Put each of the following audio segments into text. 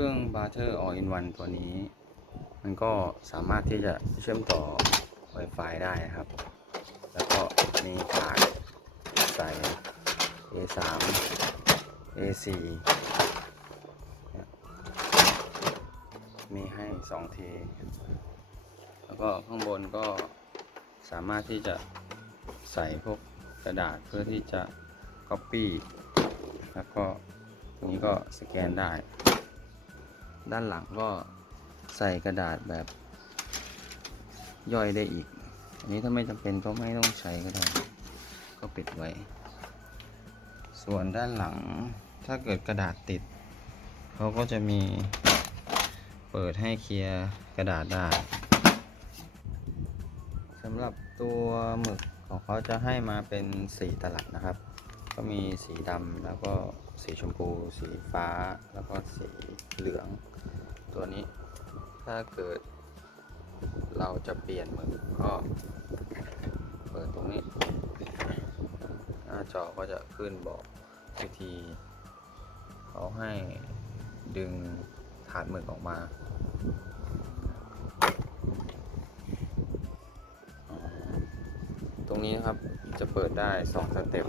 ครื่อง Butter All in One ตัวนี้ มันก็สามารถที่จะเชื่อมต่อ Wi-Fi ได้นะครับ แล้วก็มีขาดใส่ A3 A4 มีให้2ทีแล้วก็ข้างบนก็สามารถที่จะใส่พวกกระดาษเพื่อที่จะ Copy แล้วก็ตรงนี้ก็สแกนได้ ด้านหลังก็ใส่กระดาษแบบย่อยได้อีก อันนี้ถ้าไม่จำเป็นก็ไม่ต้องใช้ก็ได้ ก็ปิดไว้ ส่วนด้านหลังถ้าเกิดกระดาษติด เขาก็จะมีเปิดให้เคลียร์กระดาษได้สำหรับตัวหมึกของเขาจะให้มาเป็นสีตลับนะครับ ก็มีสีดำแล้วก็สีชมพู สีฟ้าแล้วก็สีเหลือง ตัวนี้ถ้าเกิดเราจะเปลี่ยนหมึกก็เปิดตรงนี้ หน้าจอก็จะขึ้นบอกวิธี เขาให้ดึงถาดหมึกออกมา ตรงนี้นะครับจะเปิดได้ 2 สเต็ป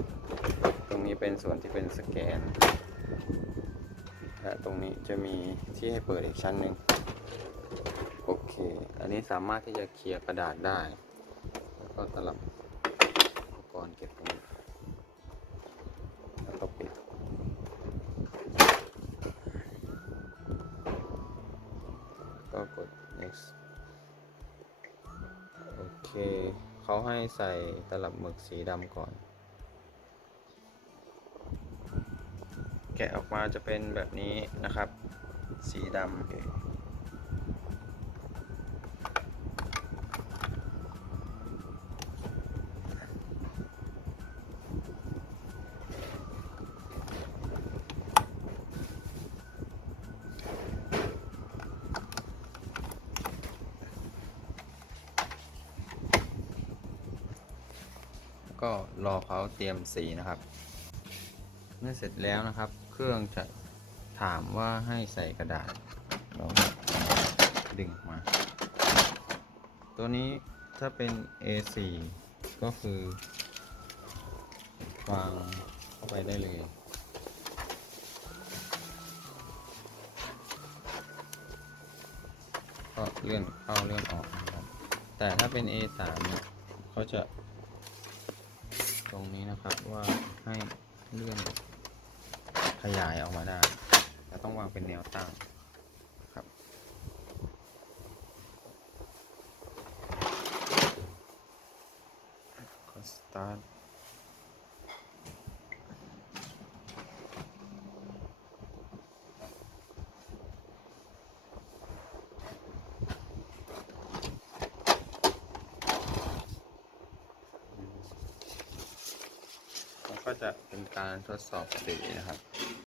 ตรงนี้เป็นส่วนที่เป็นสแกนและตรงนี้จะมีที่ให้เปิดอีกชั้นหนึ่งโอเค อันนี้สามารถที่จะเคลียร์กระดาษได้ แล้วก็สลับอุปกรณ์เก็บตรงนี้แล้วก็ปิดก็กด next โอเค เขาให้ใส่ตลับหมึกสีดำก่อน แกะออกมาจะเป็นแบบนี้นะครับ สีดำก็รอเขาเตรียมสีนะครับ เมื่อเสร็จแล้วนะครับ เครื่องจะถามว่าให้ใส่กระดาษเราก็ดึงออกมา ตัวนี้ถ้าเป็น A4 ก็คือวางเข้าไปได้เลยก็เลื่อนเข้าเลื่อนออกนะครับ แต่ถ้าเป็น A3 เนี่ยเขาจะ ตรงนี้นะครับว่าให้เลื่อน ขยายออกมาได้แต่ต้องวางเป็นแนวตั้งครับ ก็ start มันก็จะเป็นการทดสอบสีนะครับ